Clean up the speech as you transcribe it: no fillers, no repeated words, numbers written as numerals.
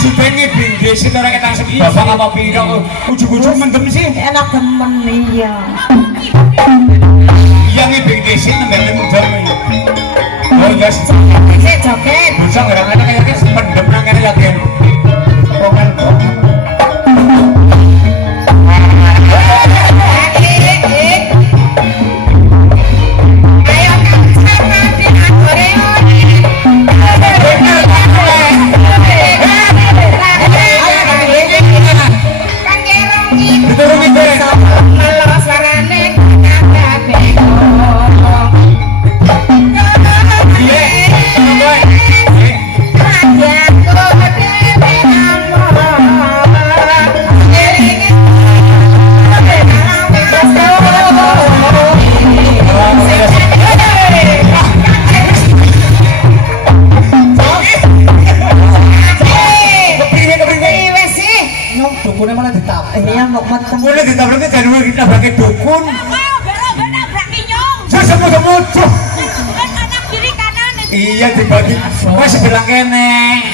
si pengen bingkis sih orang kita segi bapak apa pira ujung-ujung mendem sih enak temen iya yang ini bingkis sih mendem mendem oh iya sih joget bisa kadang-kadang kayaknya mendem nangnya yakin kongan dukunnya malah ditabrak iya mau matang boleh ditabraknya dari luar kita pakai dukun saya semut-semut iya dibagi masih bilang kene